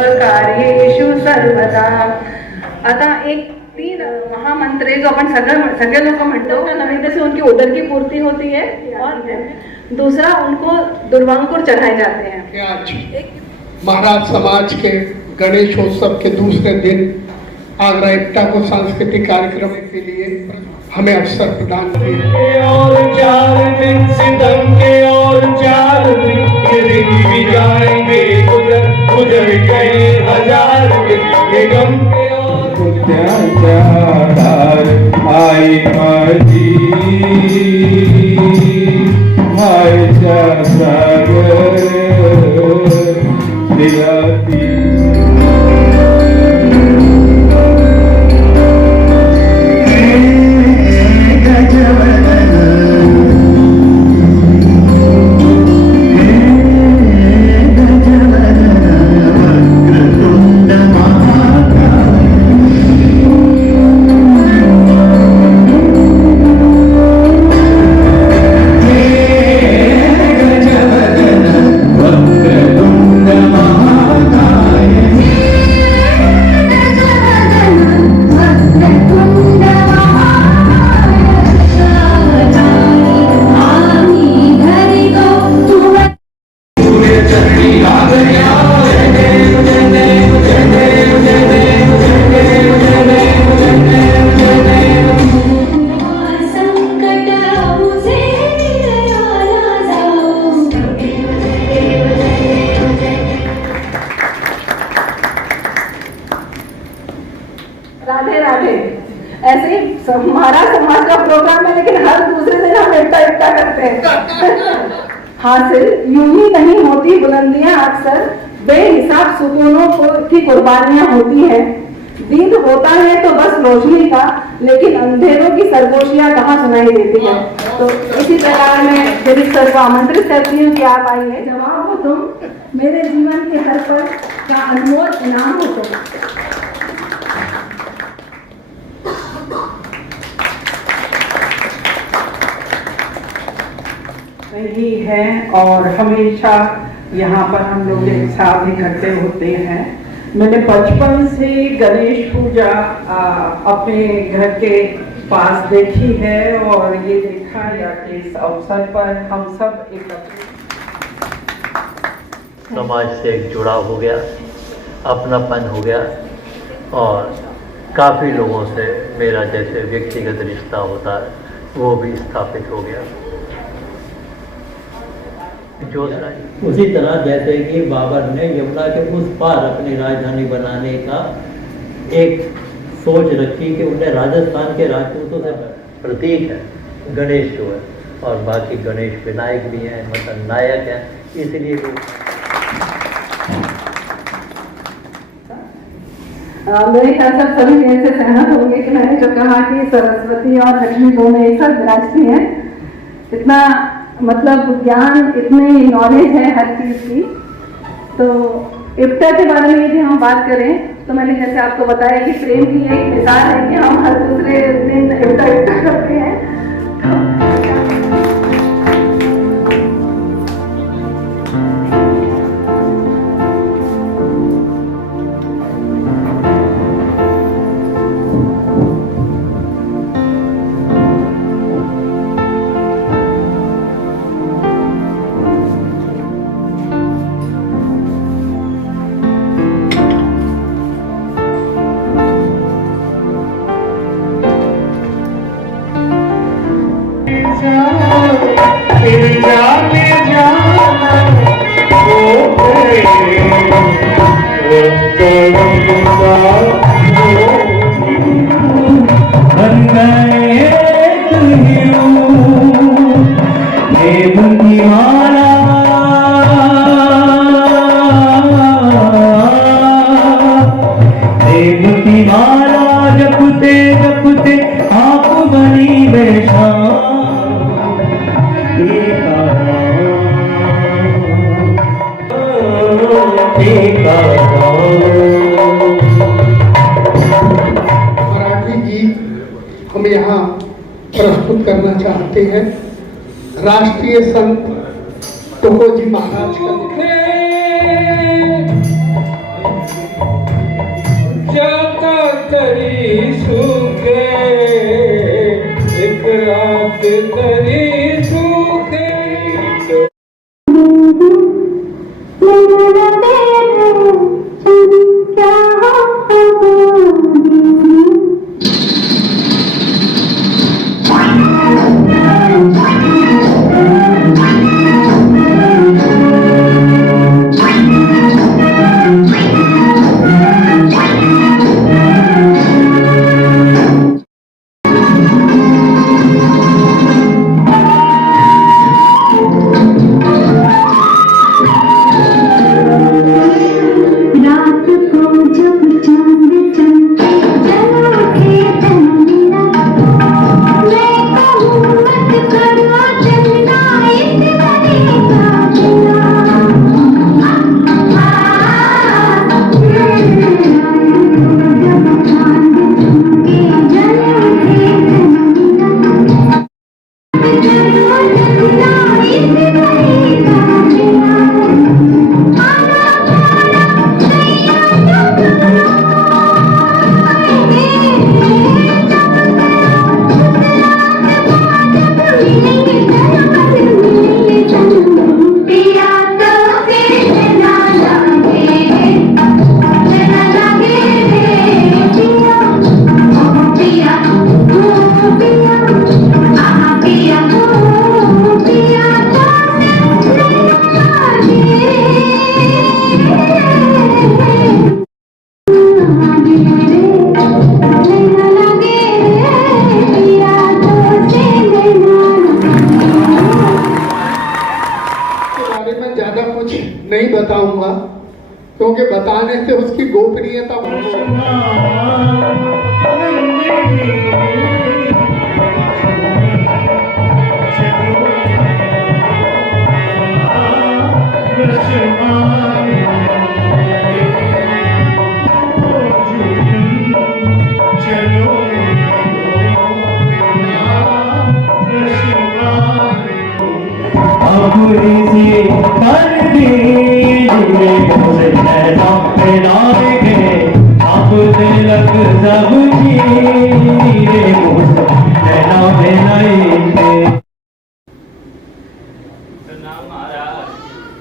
सर्वकार्येषु सर्वदा. आता एक 3 महामंत्र जो आपण सगळे लोक म्हणतो का नवेद्य से उनकी उदर की पूर्ति होती है और दूसरा उनको दुर्वांकुर चढ़ाए जाते हैं. आज महाराज समाज के गणेशोत्सव के दूसरे दिन आगरा एकता को सांस्कृतिक कार्यक्रम के लिए हमें अवसर प्रदान किया. और 4 दिन सितम के और 4 दिन के दिन भी जाएंगे गुजर गए 1000 दिन के गम के और त्याचार आई माजी भाईचा सागर दिलाती. राधे राधे. ऐसे हमारा समाज का प्रोग्राम है लेकिन हर दूसरे दिन हम एकता करते हैं. हासिल यूं ही नहीं होती बुलंदियां, अक्सर बेहिसाब सुकूनों की कुर्बानियां होती हैं. दीद होता है तो बस रोशनी का, लेकिन अंधेरों की सरगोशियां कहाँ सुनाई देती है. तो इसी प्रकार मैं दिलीप सर को आमंत्रित करती हूँ कि आप आइए. जवाब हो तुम, मेरे जीवन के हर पल का अनमोल इनाम हो तुम. ही है और हमेशा यहाँ पर हम लोग एक साथ इकट्ठे होते हैं. मैंने बचपन से गणेश पूजा अपने घर के पास देखी है और ये देखा या कि इस अवसर पर हम सब एकत्र समाज से एक जुड़ाव हो गया, अपनापन हो गया और काफ़ी लोगों से मेरा जैसे व्यक्तिगत रिश्ता होता है वो भी स्थापित हो गया. उसी तरह जैसे कि बाबर ने यमुना के उस पार अपनी राजधानी बनाने का एक सोच रखी कि उन्हें राजस्थान के राजपूतों से प्रतीक है गणेश जो है और बाकी गणेश विनायक भी हैं, मतलब नायक हैं, इसलिए भी मेरे ख्याल से सभी मेरे से सहमत होंगे कि मैंने जो कहा कि सरस्वती और लक्ष्मी दोनों एक साथ विराजती हैं. इतना मतलब ज्ञान, इतनी नॉलेज है हर चीज की. तो एकता के बारे में यदि हम बात करें तो मैंने जैसे आपको बताया कि प्रेम की एक मिसाल है कि हम हर दूसरे दिन एकता करते हैं. जपते जपते आप बनी बेशान मराठी गीत हम यहाँ प्रस्तुत करना चाहते हैं. राष्ट्रीय संत तुकोजी महाराज का तरी सूखे, एक रात तरी सूखे। नहीं बताऊंगा क्योंकि बताने से उसकी गोपनीयता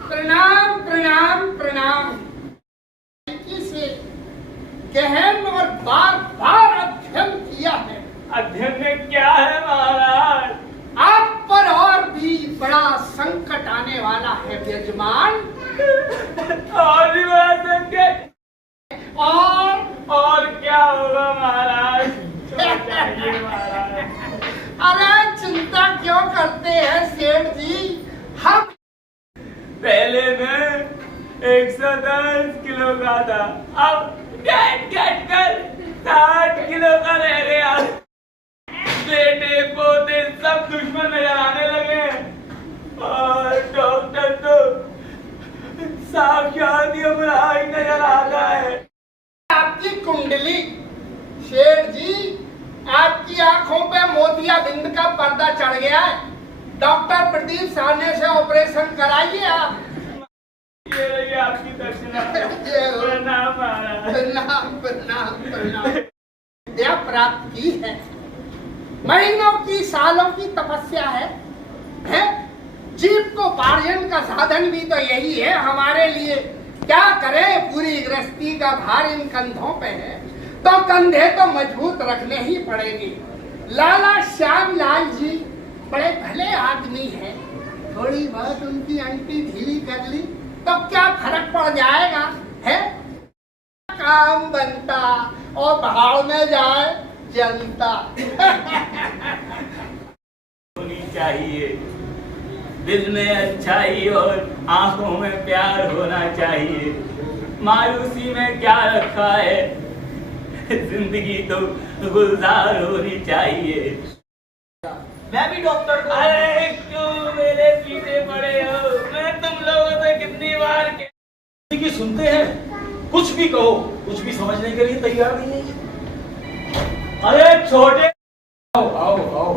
प्रणाम प्रणाम प्रणाम से गहन और बार बार अध्ययन किया है। अध्ययन में क्या है महाराज? आप पर और भी बड़ा संकट आने वाला है यजमान। और भी बड़ा संकट? और क्या होगा महाराज? चाहिए महाराज। अरे चिंता क्यों करते हैं सेठ जी? हम पहले मैं 110 किलो का था, अब घट कर 60 किलो का रह गया। बेटे पोते सब दुश्मन नजर आने लगे और डॉक्टर तो साक्षात यमराज नजर आता है। आपकी कुंडली शेठ जी, आपकी आंखों पे मोतियाबिंद का पर्दा चढ़ गया है। डॉक्टर प्रदीप साहनी से ऑपरेशन कराइए आप। ये रही आपकी दक्षिणा। प्रणाम महाराज। प्रणाम प्रणाम प्रणाम। विद्या प्राप्त की है, महीनों की सालों की तपस्या है? जीव को पार्जन का साधन भी तो यही है हमारे लिए। क्या करें, पूरी गृहस्थी का भार इन कंधों पे है, तो कंधे तो मजबूत रखने ही पड़ेंगे। लाला श्याम लाल जी बड़े भले आदमी हैं, थोड़ी बहुत उनकी अंटी ढीली कर ली तो क्या फर्क पड़ जाएगा? है काम बनता और भाड़ में जाए जनता। होनी चाहिए, दिल में अच्छाई और आंखों में प्यार होना चाहिए। मायूसी में क्या रखा है, जिंदगी तो गुलजार होनी चाहिए। मैं भी डॉक्टर। अरे क्यों मेरे पीछे पड़े हो? मैं तुम लोगों से कितनी बार की सुनते हैं, कुछ भी कहो, कुछ भी समझने के लिए तैयार नहीं है। अरे छोटे आओ आओ आओ,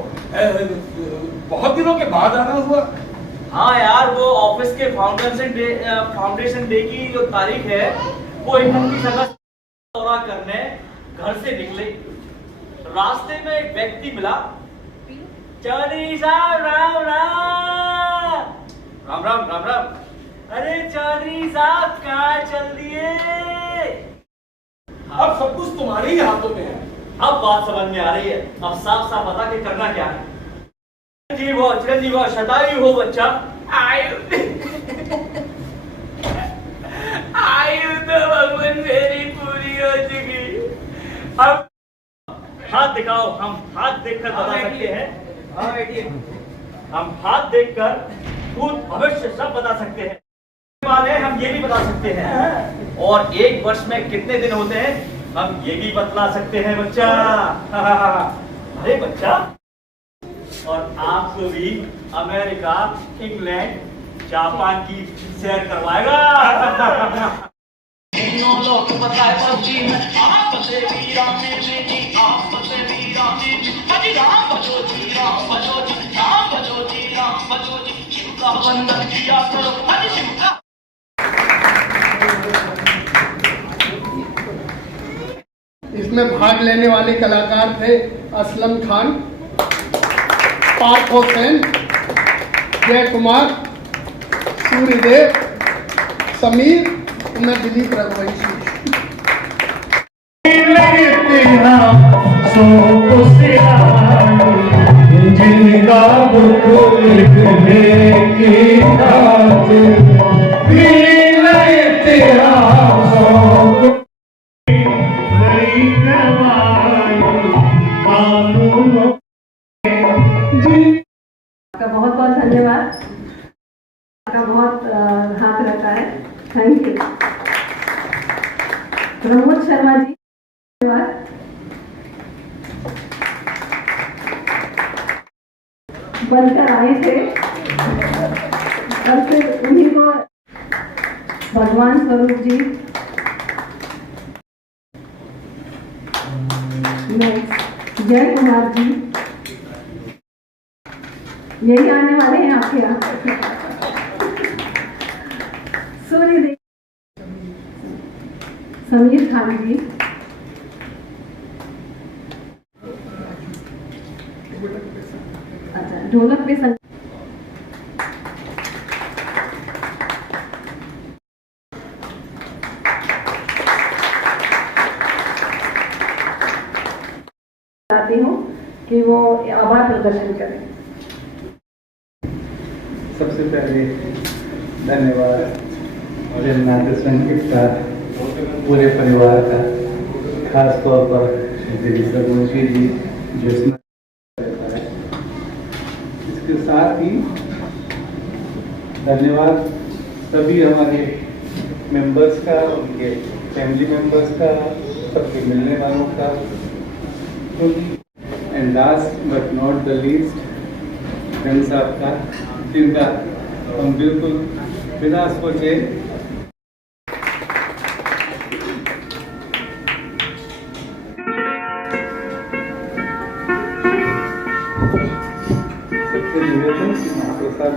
बहुत दिनों के बाद आना हुआ। हाँ यार, वो ऑफिस के फाउंडेशन डे की जो तारीख है वो एकदम की जगह दौरा करने घर से निकले रास्ते में एक व्यक्ति मिला। चौधरी साहब राम राम। राम राम राम राम। अरे चौधरी साहब कहाँ चल दिए? अब सब कुछ तुम्हारे ही हाथों में है। अब बात समझ में आ रही है। अब साफ साफ बता के करना क्या है। चिरंजीव हो, शतायु हो बच्चा। आयु आयु तो भगवान मेरी पूरी हो चुकी। अब हाथ दिखाओ। हम हाथ देखकर बता सकते हैं। हम हाथ देखकर भूत भविष्य सब बता सकते हैं। वाले हम ये भी बता सकते हैं। और एक वर्ष में कितने दिन होते हैं हम ये भी बतला सकते हैं बच्चा। अरे बच्चा, और आपको भी अमेरिका, इंग्लैंड, जापान की सैर करवाएगा। इसमें भाग लेने वाले कलाकार थे असलम खान, पार्थ हुसैन, जय कुमार, सूर्यदेव, समीर, मैं दिलीप रघुवंशी। आपका बहुत बहुत धन्यवाद। आपका बहुत हाथ रहता है। Thank you. प्रमोद शर्मा जी, धन्यवाद। बनकर आए थे और फिर उन्हीं को भगवान स्वरूप जी, जय कुमार जी, यही आने वाले हैं आपके यहाँ। सूर्यदेव, समीर खान जी, अच्छा ढोलक पे चाहती हूँ कि वो आभार प्रदर्शन करें। सबसे पहले धन्यवाद जगन्नाथ संगीत का पूरे परिवार का, खास तौर पर दिलीप रघुवंशी जी जो इसमें, इसके साथ ही धन्यवाद सभी हमारे मेंबर्स का, उनके फैमिली मेंबर्स का, सबके मिलने वालों का, and last but not the least gun साहब का, जिनका हम बिल्कुल बिना सोचे सबसे निवेदन कि महाप्रसाद